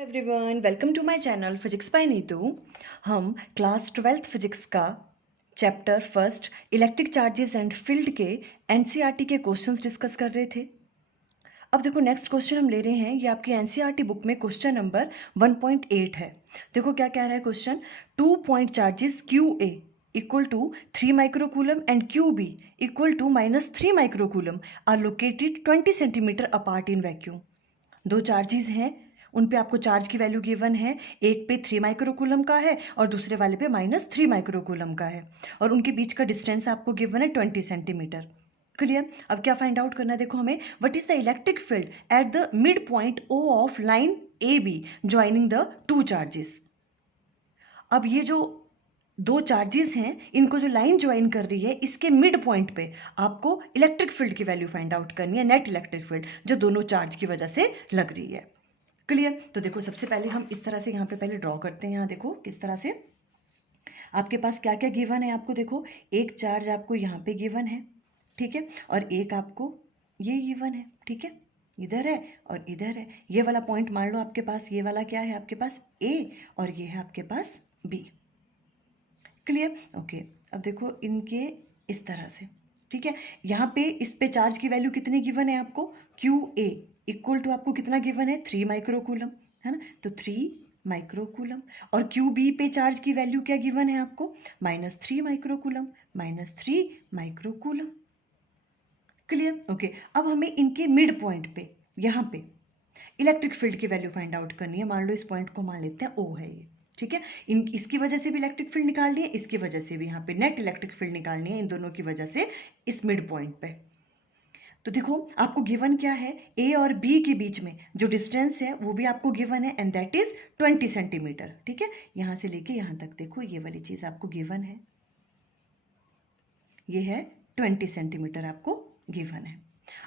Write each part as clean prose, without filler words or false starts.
Everyone, welcome to my channel physics by Neetu. हम class 12th physics का chapter first electric charges and field के NCERT के questions discuss कर रहे थे। अब देखो नेक्स्ट क्वेश्चन हम ले रहे हैं, ये आपकी एनसीईआरटी बुक में क्वेश्चन नंबर 1.8 है। देखो क्या कह रहा है question, 2 point charges Q A equal to 3 microcoulomb and Q B equal to -3 microcoulomb are located 20 centimetre apart in vacuum. दो चार्जेस हैं, उन पे आपको चार्ज की वैल्यू गिवन है। एक पे 3 माइक्रोकूलम का है और दूसरे वाले पे -3 माइक्रोकूलम का है, और उनके बीच का डिस्टेंस आपको गिवन है 20 सेंटीमीटर। क्लियर। अब क्या फाइंड आउट करना है, देखो हमें, what is the electric field at the mid point O of line A B joining the two charges. अब ये जो दो चार्जेस हैं, इनको जो लाइन ज्वाइन कर रही है, इसके मिड पॉइंट पे आपको इलेक्ट्रिक फील्ड की वैल्यू फाइंड आउट करनी है, नेट इलेक्ट्रिक फील्ड जो दोनों चार्ज की वजह से लग रही है। क्लियर। तो देखो सबसे पहले हम इस तरह से यहाँ पे पहले ड्रॉ करते हैं। यहाँ देखो किस तरह से आपके पास क्या क्या गिवन है। आपको देखो एक चार्ज आपको यहाँ पे गिवन है, ठीक है, और एक आपको ये गिवन है, ठीक है, इधर है और इधर है। ये वाला पॉइंट मान लो आपके पास, ये वाला क्या है आपके पास ए और ये है आपके पास बी। क्लियर। ओके। अब देखो इनके इस तरह से, ठीक है, यहाँ पे इस पे चार्ज की वैल्यू कितनी गिवन है आपको, क्यू ए इक्वल टू आपको कितना गिवन है, 3 माइक्रोकूलम, है ना, तो 3 माइक्रोकूलम। और क्यू बी पे चार्ज की वैल्यू क्या गिवन है आपको, -3 माइक्रोकूलम, -3 माइक्रोकूलम। क्लियर। ओके। अब हमें इनके मिड पॉइंट पे यहाँ पे इलेक्ट्रिक फील्ड की वैल्यू फाइंड आउट करनी है। मान लो इस पॉइंट को मान लेते हैं ओ है ये, ठीक है, इन इसकी वजह से भी इलेक्ट्रिक फील्ड निकालनी है, इसकी वजह से भी यहाँ पे नेट इलेक्ट्रिक फील्ड निकालनी है, इन दोनों की वजह से इस मिड पॉइंट पे। तो देखो आपको गिवन क्या है, ए और बी के बीच में जो डिस्टेंस है वो भी आपको गिवन है, एंड दैट इज 20 सेंटीमीटर। ठीक है, यहां से लेके यहां तक देखो ये वाली चीज आपको गिवन है, ये है 20 सेंटीमीटर आपको गिवन है।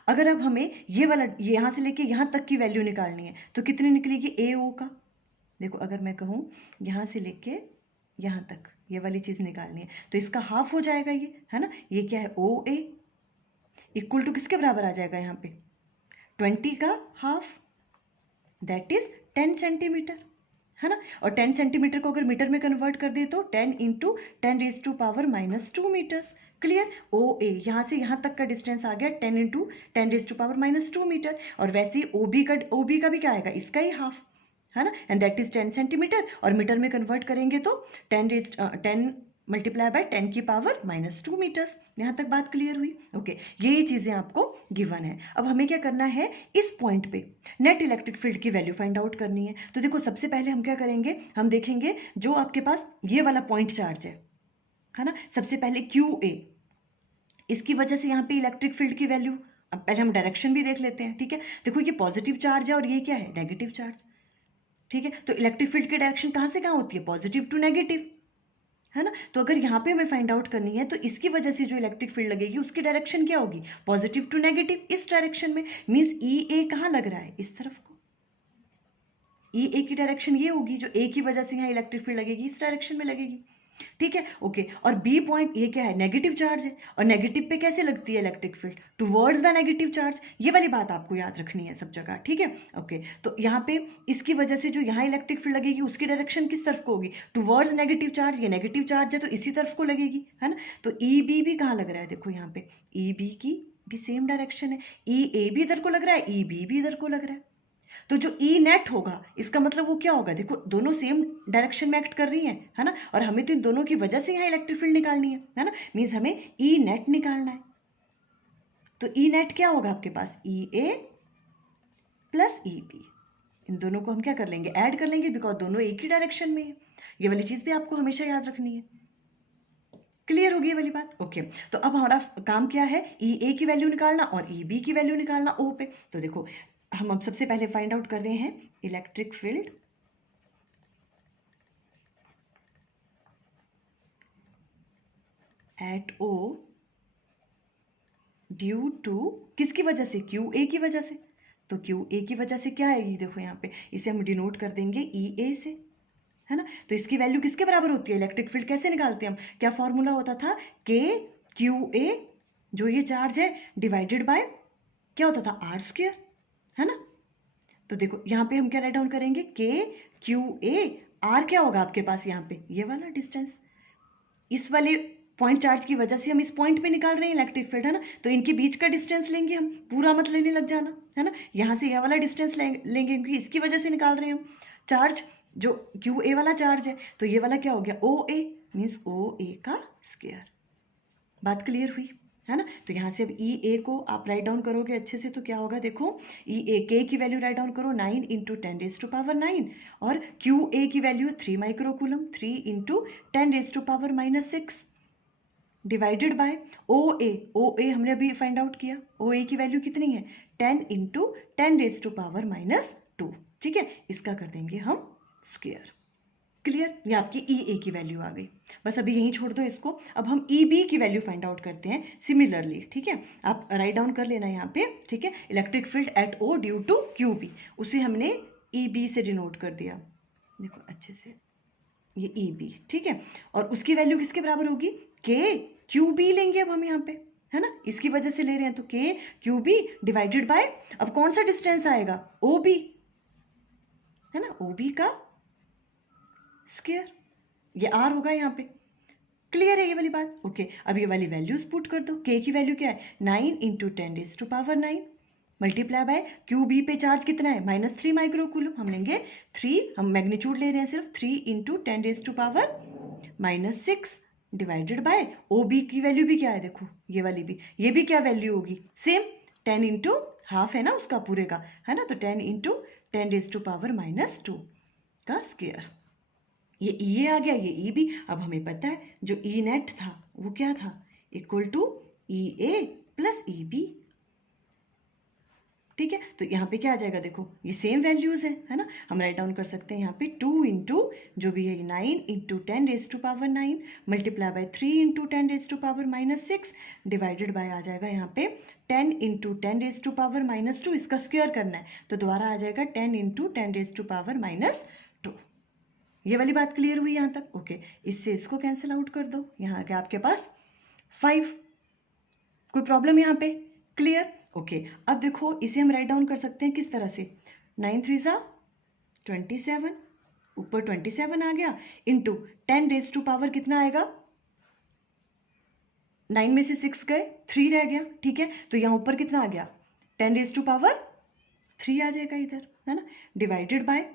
अगर अब हमें ये वाला यहां से लेके यहां तक की वैल्यू निकालनी है तो कितनी निकलेगी ए ओ का। देखो अगर मैं कहूँ यहाँ से लेके यहाँ तक ये वाली चीज़ निकालनी है तो इसका हाफ हो जाएगा ये, है ना, ये क्या है ओ ए इक्वल टू किसके बराबर आ जाएगा यहाँ पे 20 का हाफ, दैट इज 10 सेंटीमीटर, है ना। और 10 सेंटीमीटर को अगर मीटर में कन्वर्ट कर दे तो 10 इंटू 10⁻⁻² मीटर्स। क्लियर। ओ ए यहाँ से यहाँ तक का डिस्टेंस आ गया 10 इंटू 10⁻⁻² मीटर, और वैसे ही ओ बी का भी क्या आएगा, इसका ही हाफ, है ना, एंड दैट इज 10 सेंटीमीटर, और मीटर में कन्वर्ट करेंगे तो 10 मल्टीप्लाई बाय 10⁻⁻² मीटर्स। यहाँ तक बात क्लियर हुई। ओके, ये चीज़ें आपको गिवन है। अब हमें क्या करना है, इस पॉइंट पे नेट इलेक्ट्रिक फील्ड की वैल्यू फाइंड आउट करनी है। तो देखो सबसे पहले हम क्या करेंगे, हम देखेंगे जो आपके पास ये वाला पॉइंट चार्ज है ना, सबसे पहले क्यू ए, इसकी वजह से यहाँ पे इलेक्ट्रिक फील्ड की वैल्यू, अब पहले हम डायरेक्शन भी देख लेते हैं। ठीक है, देखो ये पॉजिटिव चार्ज है और ये क्या है, नेगेटिव चार्ज। ठीक है, तो इलेक्ट्रिक फील्ड की डायरेक्शन कहाँ से कहाँ होती है, पॉजिटिव टू नेगेटिव, है ना। तो अगर यहाँ पे हमें फाइंड आउट करनी है तो इसकी वजह से जो इलेक्ट्रिक फील्ड लगेगी उसकी डायरेक्शन क्या होगी, पॉजिटिव टू नेगेटिव, इस डायरेक्शन में। मींस ई ए कहाँ लग रहा है, इस तरफ को, ई ए की डायरेक्शन ये होगी, जो ए की वजह से यहाँ इलेक्ट्रिक फील्ड लगेगी इस डायरेक्शन में लगेगी। ठीक है। ओके, और बी पॉइंट ये क्या है, नेगेटिव चार्ज है, और नेगेटिव पे कैसे लगती है electric field, towards the negative charge. ये वाली बात आपको याद रखनी है सब जगह। ठीक है। ओके, तो यहाँ पे इसकी वजह से जो यहाँ इलेक्ट्रिक फील्ड लगेगी उसकी डायरेक्शन किस तरफ को होगी, टुवर्ड्स नेगेटिव चार्ज। ये नेगेटिव चार्ज है तो इसी तरफ को लगेगी, है ना। तो ई बी भी कहाँ लग रहा है, देखो यहाँ पे ई बी की भी सेम डायरेक्शन है, ई ए भी इधर को लग रहा है, ई बी भी इधर को लग रहा है। तो जो ई नेट होगा इसका मतलब वो क्या होगा, देखो दोनों सेम डायरेक्शन में एक्ट कर रही हैं, है ना, और हमें तो इन दोनों की वजह से यहाँ इलेक्ट्रिक फील्ड निकालनी है ना, मीन्स हमें ई नेट निकालना है। तो ई नेट क्या होगा आपके पास, ई ए प्लस ई बी, इन दोनों को हम क्या कर लेंगे, ऐड कर लेंगे, बिकॉज दोनों एक ही डायरेक्शन में है। ये वाली चीज भी आपको हमेशा याद रखनी है। क्लियर होगी ये वाली बात। ओके, तो अब हमारा काम क्या है, ई ए की वैल्यू निकालना और ई बी की वैल्यू निकालना ओ पे। तो देखो हम अब सबसे पहले फाइंड आउट कर रहे हैं electric field at O due to किसकी वजह से, क्यू ए की वजह से। तो क्यू ए की वजह से क्या आएगी, देखो यहाँ पे इसे हम डिनोट कर देंगे ई ए से, है ना। तो इसकी वैल्यू किसके बराबर होती है, इलेक्ट्रिक फील्ड कैसे निकालते हैं हम, क्या फॉर्मूला होता था, के क्यू ए जो ये चार्ज है डिवाइडेड बाय क्या होता था, आर स्क्वायर, है ना। तो देखो यहाँ पे हम क्या राइट डाउन करेंगे, के क्यू ए, आर क्या होगा आपके पास यहाँ पे, ये वाला डिस्टेंस। इस वाले पॉइंट चार्ज की वजह से हम इस पॉइंट पे निकाल रहे हैं इलेक्ट्रिक फील्ड, है ना, तो इनके बीच का डिस्टेंस लेंगे हम, पूरा मत लेने लग जाना, है ना। यहाँ से यह वाला डिस्टेंस लेंगे क्योंकि इसकी वजह से निकाल रहे हैं हम चार्ज, जो क्यू ए वाला चार्ज है, तो ये वाला क्या हो गया, ओ ए, मीन्स ओ ए का स्क्वायर। बात क्लियर हुई, है ना। तो यहाँ से अब ई ए को आप राइट डाउन करोगे अच्छे से तो क्या होगा, देखो ई ए, के की वैल्यू राइट डाउन करो 9 इंटू 10⁻⁹ और क्यू ए की value 3 microcoulomb, 3 into 10⁻⁻�6 divided by O A हमने अभी फाइंड आउट किया, ओ ए की वैल्यू कितनी है, 10 इंटू 10⁻⁻², ठीक है, इसका कर देंगे हम स्क्वायर। क्लियर, ये आपकी ई ए की वैल्यू आ गई। बस अभी यहीं छोड़ दो इसको। अब हम ई बी की वैल्यू फाइंड आउट करते हैं सिमिलरली, ठीक है। आप राइट डाउन कर लेना यहाँ पे, ठीक है, electric field at O due to Q B, उसे हमने ई बी से डिनोट कर दिया, देखो अच्छे से, ये ई बी, ठीक है। और उसकी वैल्यू किसके बराबर होगी, के क्यू बी लेंगे अब हम यहाँ पे, है ना, इसकी वजह से ले रहे हैं, तो के क्यू बी डिवाइडेड बाय, अब कौन सा डिस्टेंस आएगा, ओ बी, है ना, ओ बी का स्क्वायर, ये आर होगा यहाँ पे। क्लियर है ये वाली बात, ओके। अब ये वाली वैल्यूज पुट कर दो, के की वैल्यू क्या है, 9 into 10⁻⁹ multiply by Q B पे चार्ज कितना है, -3 माइक्रोकूलम, हम लेंगे 3, हम मैग्नीट्यूड ले रहे हैं सिर्फ, 3 into 10⁻⁻⁶ divided by O B की वैल्यू भी क्या है, देखो ये वाली भी, ये भी क्या वैल्यू होगी, सेम 10 इंटू हाफ है ना उसका पूरे का, है ना, तो 10 इंटू 10⁻⁻² का स्क्वायर। ये ई आ गया, ये ई बी। अब हमें पता है जो ई नेट था वो क्या था, equal to E A plus E B, ठीक है। तो यहाँ पे क्या आ जाएगा, देखो ये सेम वैल्यूज है ना, हम राइट डाउन कर सकते हैं यहाँ पे 2 इंटू जो भी है 9 into 10⁻⁹ multiply by 3 into 10⁻⁻6 divided by आ जाएगा यहाँ पे 10 इंटू 10⁻⁻2, इसका स्क्वायर करना है तो दोबारा आ जाएगा 10 इंटू 10⁻⁻2। ये वाली बात क्लियर हुई यहाँ तक, ओके। इससे इसको कैंसिल आउट कर दो, यहाँ आ गया आपके पास 5। कोई प्रॉब्लम यहाँ पे, क्लियर, ओके। अब देखो इसे हम राइट डाउन कर सकते हैं किस तरह से, 9 3 ज़ा 27, ऊपर 27 आ गया, इंटू 10⁻⁻ कितना आएगा, 9 में से 6 गए, 3 रह गया, ठीक है। तो यहाँ ऊपर कितना आ गया, 10⁻3 आ जाएगा इधर, है ना, डिवाइडेड बाय,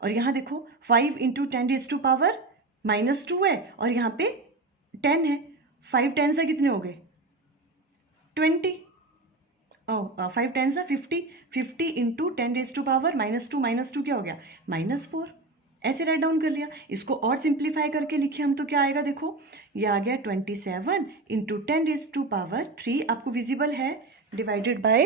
और यहाँ देखो 5 इंटू 10⁻⁻2 है और यहाँ पे 10 है, 5 10 से कितने हो गए 20, 5 10 से 50, 50 इंटू 10⁻⁻2 क्या हो गया -4, ऐसे राइट डाउन कर लिया। इसको और सिंप्लीफाई करके लिखे हम तो क्या आएगा, देखो ये आ गया 27 इंटू 10⁻3 आपको विजिबल है, डिवाइडेड बाय,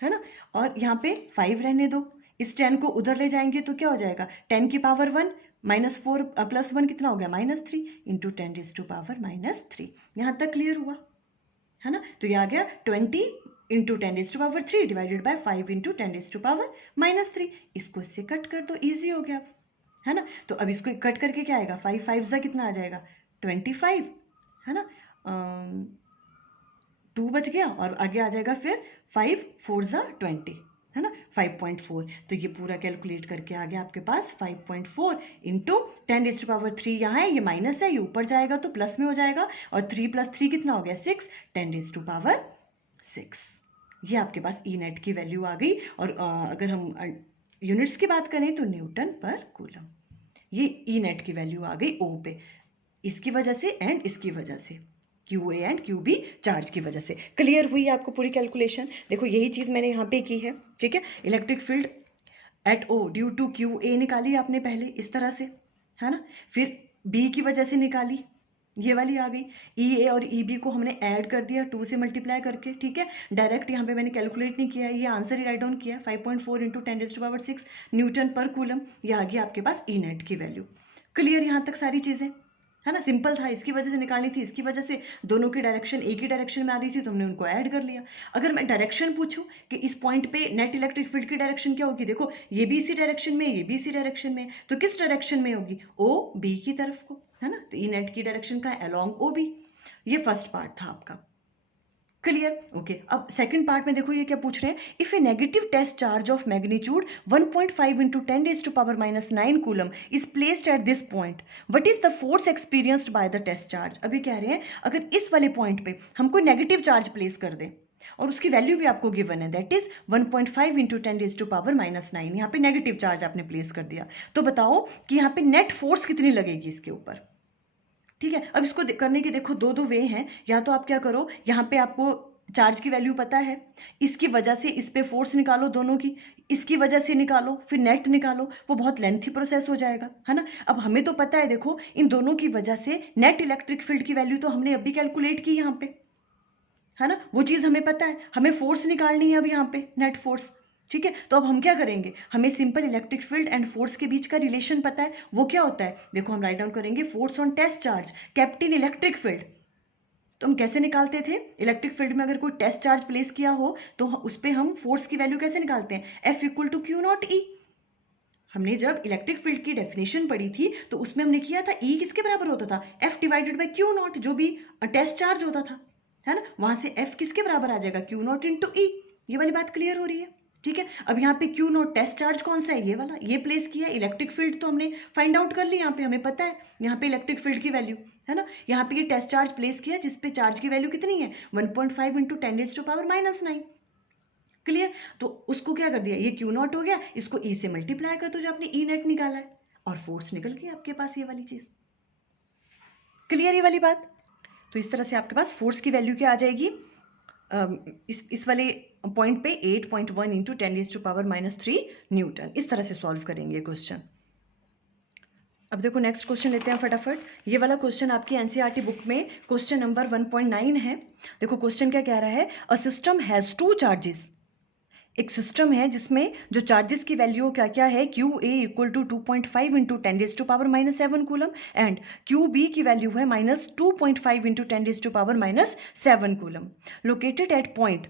है ना, और यहाँ पे 5 रहने दो, इस 10 को उधर ले जाएंगे तो क्या हो जाएगा 10 की पावर 1 -4 प्लस 1 कितना हो गया -3 इंटू 10⁻⁻3। यहाँ तक क्लियर हुआ, है ना। तो ये आ गया 20 इंटू 10⁻3 डिवाइडेड बाय 5 इंटू 10⁻3। इसको इससे कट कर दो, ईजी हो गया, है ना। तो अब इसको कट करके क्या आएगा, 5 5 ज़ा कितना आ जाएगा 25, है ना, 2 बच गया और आगे आ जाएगा फिर 5 4 ज़ा 20, है ना, 5.4। तो ये पूरा कैलकुलेट करके आ गया आपके पास 5.4 इंटू 10⁻3, यहाँ है ये माइनस है, ये ऊपर जाएगा तो प्लस में हो जाएगा, और 3 + 3 कितना हो गया 6, 10⁻6। ये आपके पास ई नेट की वैल्यू आ गई। और अगर हम यूनिट्स की बात करें तो न्यूटन पर कूलम, ये ई नेट की वैल्यू आ गई ओ पे, इसकी वजह से एंड इसकी वजह से, Q A and Q B charge की वजह से। क्लियर हुई आपको पूरी कैलकुलेशन, देखो यही चीज़ मैंने यहाँ पे की है, ठीक है। Electric field at O due to Q A निकाली आपने पहले इस तरह से, है ना, फिर बी की वजह से निकाली, ये वाली आ गई। ई ए और ई बी को हमने ऐड कर दिया 2 से मल्टीप्लाई करके, ठीक है, डायरेक्ट यहाँ पे मैंने कैलकुलेट नहीं किया, ये आंसर ही राइट डाउन किया 5.4 इंटू 10⁻6 न्यूटन पर कूलम। ये आ गई आपके पास ई नेट की वैल्यू। क्लियर यहाँ तक सारी चीज़ें, है ना, सिंपल था, इसकी वजह से निकालनी थी, इसकी वजह से, दोनों की डायरेक्शन एक ही डायरेक्शन में आ रही थी तो हमने उनको ऐड कर लिया। अगर मैं डायरेक्शन पूछूं कि इस पॉइंट पे नेट इलेक्ट्रिक फील्ड की डायरेक्शन क्या होगी, देखो ये भी इसी डायरेक्शन में, ये भी इसी डायरेक्शन में, तो किस डायरेक्शन में होगी, ओ बी की तरफ को, है ना, तो ई नेट की डायरेक्शन का है अलोंग ओ बी। ये फर्स्ट पार्ट था आपका। क्लियर? ओके, अब सेकंड पार्ट में देखो ये क्या पूछ रहे हैं, if a negative test charge of magnitude 1.5 into 10⁻⁹ coulomb is placed at this point, what is the force experienced by the test charge. अभी कह रहे हैं अगर इस वाले पॉइंट पे हम कोई नेगेटिव चार्ज प्लेस कर दें और उसकी वैल्यू भी आपको गिवन है, दैट इज 1.5 into 10⁻⁹ यहाँ पे नेगेटिव चार्ज आपने प्लेस कर दिया, तो बताओ कि यहाँ पे नेट फोर्स कितनी लगेगी इसके ऊपर। ठीक है, अब इसको करने के देखो दो वे हैं, या तो आप क्या करो, यहाँ पे आपको चार्ज की वैल्यू पता है, इसकी वजह से इस पे फोर्स निकालो दोनों की, इसकी वजह से निकालो, फिर नेट निकालो, वो बहुत लेंथी प्रोसेस हो जाएगा, है ना। अब हमें तो पता है, देखो इन दोनों की वजह से नेट इलेक्ट्रिक फील्ड की वैल्यू तो हमने अभी कैलकुलेट की यहाँ पे, है ना, वो चीज़ हमें पता है, हमें फोर्स निकालनी है अब यहाँ पे, नेट फोर्स। ठीक है, तो अब हम क्या करेंगे, हमें simple electric field and force के बीच का रिलेशन पता है, वो क्या होता है, देखो हम राइट डाउन करेंगे, force on test charge kept in electric field. तो हम कैसे निकालते थे, इलेक्ट्रिक फील्ड में अगर कोई टेस्ट चार्ज प्लेस किया हो तो उस पर हम फोर्स की वैल्यू कैसे निकालते हैं, F equal to Q naught E. हमने जब इलेक्ट्रिक फील्ड की डेफिनेशन पढ़ी थी तो उसमें हमने किया था E किसके बराबर होता था, F divided by Q not, जो भी टेस्ट चार्ज होता था, है ना, वहां से F किसके बराबर आ जाएगा, क्यू नॉट इंटू ई। ये वाली बात क्लियर हो रही है। ठीक है, अब यहाँ पे क्यू नॉट टेस्ट चार्ज कौन सा है, ये वाला, ये प्लेस किया, इलेक्ट्रिक फील्ड तो हमने फाइंड आउट कर ली, यहाँ पे हमें पता है यहाँ पे इलेक्ट्रिक फील्ड की वैल्यू, है ना, यहाँ पे ये टेस्ट चार्ज प्लेस किया जिसपे चार्ज की वैल्यू कितनी है, 1.5 into 10⁻⁹ क्लियर। तो उसको क्या कर दिया, ये क्यू नॉट हो गया, इसको ई से मल्टीप्लाई कर दो जो आपने ई नेट निकाला है, और फोर्स निकल गई आपके पास ये वाली चीज। क्लियर ये वाली बात। तो इस तरह से आपके पास फोर्स की वैल्यू क्या आ जाएगी, इस वाले पॉइंट पे 8.1 into 10⁻³ न्यूटन। इस तरह से सॉल्व करेंगे क्वेश्चन। अब देखो नेक्स्ट क्वेश्चन लेते हैं फटाफट। ये वाला क्वेश्चन आपकी एनसीईआरटी बुक में क्वेश्चन नंबर 1.9 है। देखो क्वेश्चन क्या कह रहा है, a system has two charges. एक सिस्टम है जिसमें जो चार्जेस की वैल्यू क्या क्या है, Q A equal to 2.5 into 10⁻⁷ coulomb and Q B की वैल्यू है -2.5 into 10⁻⁷ coulomb. Located at point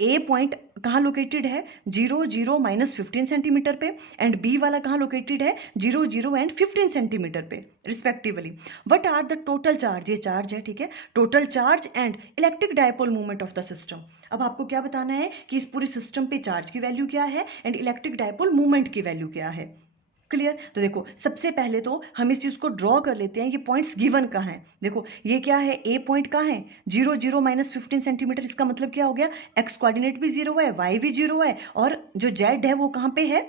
A, point कहाँ लोकेटेड है, 0 0 -15 सेंटीमीटर पे, एंड बी वाला कहाँ लोकेटेड है, 0 0 एंड 15 सेंटीमीटर पे respectively. What are the total charge, ये चार्ज है, ठीक है, total charge and electric dipole movement of the system. अब आपको क्या बताना है कि इस पूरे सिस्टम पे चार्ज की वैल्यू क्या है एंड इलेक्ट्रिक डायपोल मूवमेंट की वैल्यू क्या है। क्लियर। तो देखो सबसे पहले तो हम इस चीज को ड्रॉ कर लेते हैं, ये पॉइंट्स गिवन कहाँ हैं। देखो ये क्या है, ए पॉइंट कहाँ है, 0 0 -15 सेंटीमीटर, इसका मतलब क्या हो गया, एक्स कोऑर्डिनेट भी 0 है, वाई भी 0 है, और जो जेड है वो कहाँ पे है,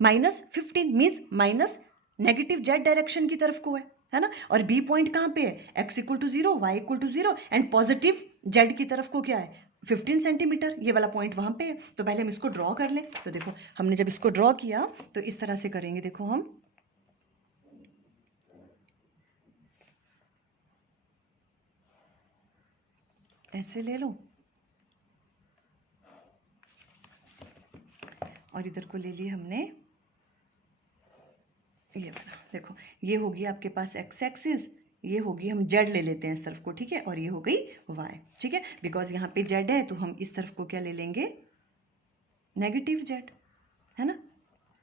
-15, means minus negative Z direction की तरफ को है ना। और बी पॉइंट कहाँ पे है, X equal to 0, Y equal to 0 and positive Z की तरफ को क्या है, 15 सेंटीमीटर, ये वाला पॉइंट वहां पे है। तो पहले हम इसको ड्रॉ कर लें। तो देखो हमने जब इसको ड्रॉ किया तो इस तरह से करेंगे, देखो हम ऐसे ले लो और इधर को ले लिए हमने ये वाला। देखो ये होगी आपके पास एक्स एक्सिस, ये होगी, हम जेड ले लेते हैं इस तरफ को, ठीक है, और ये हो गई वाई, ठीक है, बिकॉज यहाँ पे जेड है तो हम इस तरफ को क्या ले लेंगे, नेगेटिव जेड, है ना,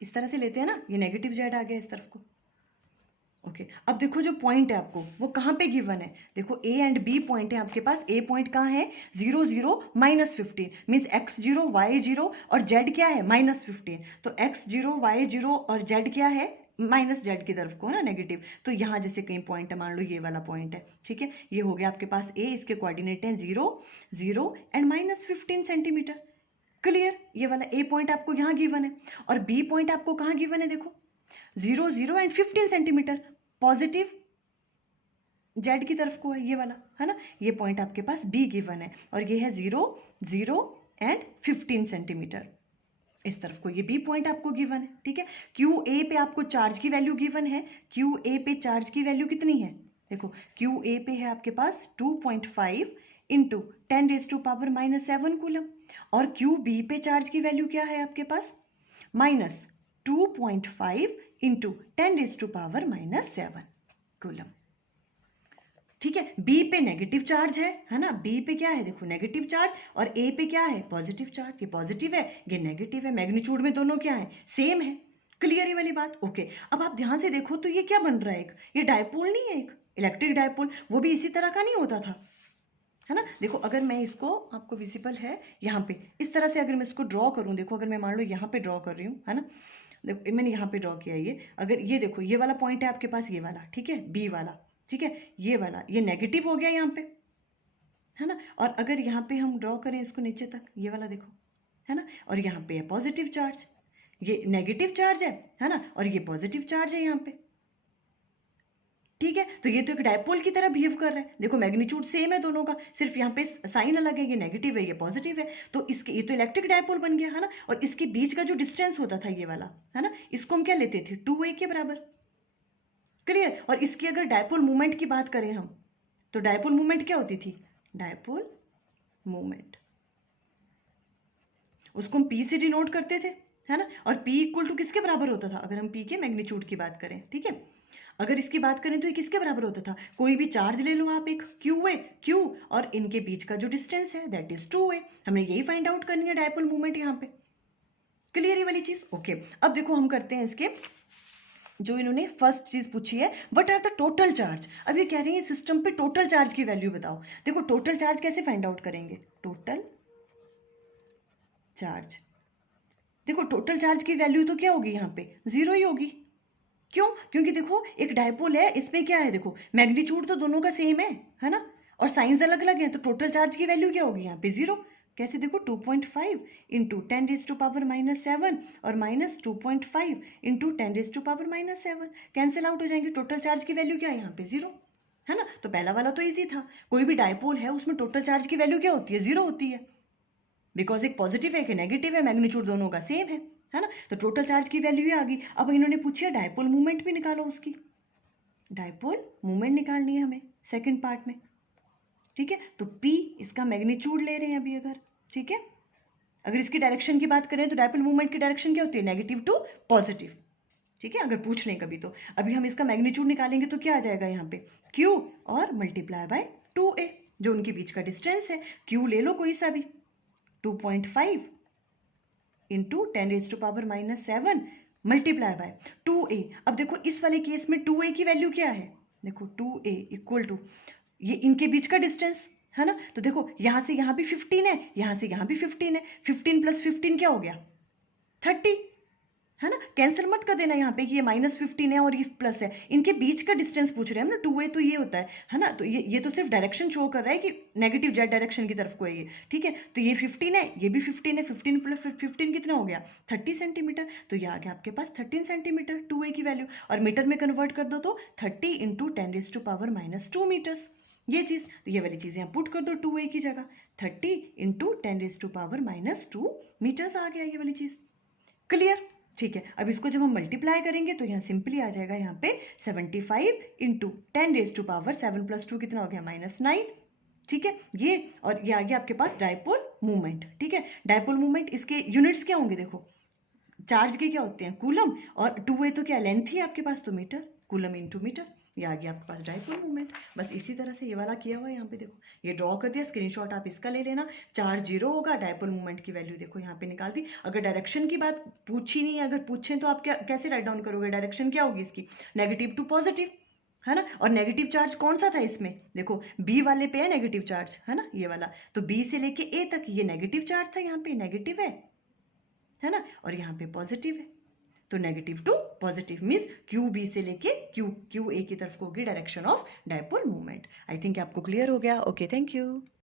इस तरह से लेते हैं ना, ये नेगेटिव जेड आ गया इस तरफ को। ओके, अब देखो जो पॉइंट है आपको वो कहाँ पे गिवन है, देखो ए एंड बी पॉइंट है आपके पास। ए पॉइंट कहाँ है, 0 0 -15, मीन्स x 0 y 0 और z क्या है, -15। तो x 0 y 0 और z क्या है, माइनस जेड की तरफ को ना, नेगेटिव। तो यहाँ जैसे कहीं पॉइंट है, मान लो ये वाला पॉइंट है, ठीक है, ये हो गया आपके पास ए, इसके कोऑर्डिनेट हैं 0 0 एंड -15 सेंटीमीटर। क्लियर, ये वाला ए पॉइंट आपको यहाँ गिवन है और बी पॉइंट आपको कहाँ गिवन है, देखो 0 0 एंड 15 सेंटीमीटर, पॉजिटिव जेड की तरफ को है ये वाला, है ना, ये पॉइंट आपके पास बी गिवन है और ये है 0 0 एंड 15 सेंटीमीटर इस तरफ को, ये बी पॉइंट आपको गिवन है, ठीक है। क्यू ए पे आपको चार्ज की वैल्यू गिवन है, क्यू ए पे चार्ज की वैल्यू कितनी है, देखो क्यू ए पे है आपके पास 2.5 into 10⁻⁷ कूलम, और क्यू बी पे चार्ज की वैल्यू क्या है आपके पास, -2.5 into 10⁻⁷ कूलम, ठीक है। बी पे नेगेटिव चार्ज है ना, बी पे क्या है, देखो नेगेटिव चार्ज, और ए पे क्या है, पॉजिटिव चार्ज, ये पॉजिटिव है ये नेगेटिव है, मैग्नीट्यूड में दोनों क्या है, सेम है। क्लियर ये वाली बात। ओके, अब आप ध्यान से देखो तो ये क्या बन रहा है, एक ये डायपोल नहीं है, एक इलेक्ट्रिक डायपोल, वो भी इसी तरह का नहीं होता था, है ना। देखो अगर मैं इसको, आपको विजिबल है यहाँ पे, इस तरह से अगर मैं इसको ड्रॉ करूँ, देखो अगर मैं मान लो यहाँ पे ड्रॉ कर रही हूँ, है ना, देखो मैंने यहाँ पे ड्रॉ किया ये, अगर ये देखो ये वाला पॉइंट है आपके पास, ये वाला, ठीक है, बी वाला, ठीक है, ये वाला, ये नेगेटिव हो गया यहाँ पे, है ना। और अगर यहाँ पे हम ड्रॉ करें इसको नीचे तक, ये वाला देखो, है ना, और यहाँ पे है पॉजिटिव चार्ज, ये नेगेटिव चार्ज है ना, और ये पॉजिटिव चार्ज है यहाँ पे, ठीक है। तो ये तो एक डायपोल की तरह बिहेव कर रहा है, देखो मैग्नीट्यूड सेम है दोनों का, सिर्फ यहाँ पे साइन अलग है, ये नेगेटिव है ये पॉजिटिव है, तो इसके ये तो इलेक्ट्रिक डायपोल बन गया, है ना। और इसके बीच का जो डिस्टेंस होता था ये वाला, है ना, इसको हम क्या लेते थे, 2a के बराबर, क्लियर। और इसकी अगर डायपोल मूवमेंट की बात करें हम, तो डायपोल मूवमेंट क्या होती थी, डायपोल मूवमेंट, उसको हम P से डिनोट करते थे, है ना। और P इक्वल टू किसके बराबर होता था, अगर हम P के मैग्नीट्यूड की बात करें, ठीक है। अगर इसकी बात करें तो ये किसके बराबर होता था, कोई भी चार्ज ले लो आप, एक Q और इनके बीच का जो डिस्टेंस है दैट इज 2a, हमने यही फाइंड आउट करनी है डायपोल मूवमेंट यहाँ पे, क्लियर ये वाली चीज, ओके। अब देखो हम करते हैं इसके, जो इन्होंने फर्स्ट चीज पूछी है, what are the total charge. अब ये कह रही है सिस्टम पे टोटल चार्ज की वैल्यू बताओ। देखो टोटल चार्ज कैसे फाइंड आउट करेंगे, टोटल चार्ज, देखो टोटल चार्ज की वैल्यू तो क्या होगी यहाँ पे, 0 ही होगी, क्यों, क्योंकि देखो एक डायपोल है, इसमें क्या है, देखो मैग्नीट्यूड तो दोनों का सेम है ना, और साइंस अलग अलग है, तो टोटल चार्ज की वैल्यू क्या होगी यहाँ पे, 0। कैसे, देखो 2.5 इंटू 10⁻⁻7 और माइनस 2.5 इंटू 10⁻⁻7 कैंसिल आउट हो जाएंगे, टोटल चार्ज की वैल्यू क्या है यहाँ पे, 0, है ना। तो पहला वाला तो ईजी था, कोई भी डायपोल है उसमें टोटल चार्ज की वैल्यू क्या होती है, 0 होती है, बिकॉज एक पॉजिटिव है, एक नेगेटिव है, मैग्नीट्यूड दोनों का सेम है ना। तो टोटल चार्ज की वैल्यू आ गई। अब इन्होंने पूछी है डायपोल मूवमेंट भी निकालो, उसकी डायपोल मूवमेंट निकालनी है हमें सेकंड पार्ट में, ठीक है। तो P इसका मैग्नीट्यूड ले रहे हैं अभी, अगर ठीक है, अगर इसकी डायरेक्शन की बात करें तो डायपोल मूवमेंट की डायरेक्शन क्या होती है, नेगेटिव टू पॉजिटिव, ठीक है, अगर पूछ लें कभी तो। अभी हम इसका मैग्नीट्यूड निकालेंगे तो क्या आ जाएगा यहाँ पे, Q और मल्टीप्लाई बाय 2a, जो उनके बीच का डिस्टेंस है, Q ले लो कोई सा भी, 2.5 इंटू 10⁻⁻7 मल्टीप्लाई बाय 2a। अब देखो इस वाले केस में 2a की वैल्यू क्या है, देखो 2a इक्वल टू ये इनके बीच का डिस्टेंस, है ना। तो देखो यहाँ से यहाँ भी 15 है, यहाँ से यहाँ भी 15 है, 15 + 15 क्या हो गया, 30, है ना। कैंसिल मत कर देना यहाँ पे कि ये -15 है और ये प्लस है, इनके बीच का डिस्टेंस पूछ रहे हैं हम ना, 2a तो ये होता है ना। तो ये तो सिर्फ डायरेक्शन शो कर रहा है कि नेगेटिव जेड डायरेक्शन की तरफ को है ये, ठीक है। तो ये 15 है, ये भी 15 है, 15 + 15 कितना हो गया, 30 सेंटीमीटर। तो ये आ गया आपके पास 13 सेंटीमीटर 2a की वैल्यू, और मीटर में कन्वर्ट कर दो तो 30 इंटू 10⁻⁻2 मीटर्स, ये चीज़। तो ये वाली चीज़ यहाँ पुट कर दो 2a की जगह, 30 इंटू 10⁻⁻2 मीटर्स आ गया ये वाली चीज़, क्लियर, ठीक है। अब इसको जब हम मल्टीप्लाई करेंगे तो यहाँ सिंपली आ जाएगा यहाँ पे 75 इंटू 10⁻7 + 2 कितना हो गया, -9, ठीक है। ये और ये आ गया आपके पास डायपोल मूवमेंट, ठीक है। डायपोल मूवमेंट, इसके यूनिट्स क्या होंगे, देखो चार्ज के क्या होते हैं, कूलम, और 2a तो क्या लेंथ ही आपके पास, तो मीटर, कूलम इंटू मीटर, ये आ गया आपके पास डायपोल मूवमेंट। बस इसी तरह से ये वाला किया हुआ है यहाँ पे, देखो ये ड्रॉ कर दिया, स्क्रीनशॉट आप इसका ले लेना, चार्ज 0 होगा, डायपोल मूवमेंट की वैल्यू देखो यहाँ पे निकाल दी। अगर डायरेक्शन की बात पूछी नहीं है, अगर पूछें तो आप क्या कैसे राइट डाउन करोगे, डायरेक्शन क्या होगी इसकी, नेगेटिव टू पॉजिटिव, है ना। और नेगेटिव चार्ज कौन सा था इसमें, देखो बी वाले पे है नेगेटिव चार्ज, है ना, ये वाला, तो बी से लेके ए तक ये नेगेटिव चार्ज था, यहाँ पे नेगेटिव है ना, और यहाँ पे पॉजिटिव है, तो negative to positive means Q B से लेके क्यू ए की तरफ को होगी direction of dipole movement. I think आपको क्लियर हो गया, ओके, थैंक यू।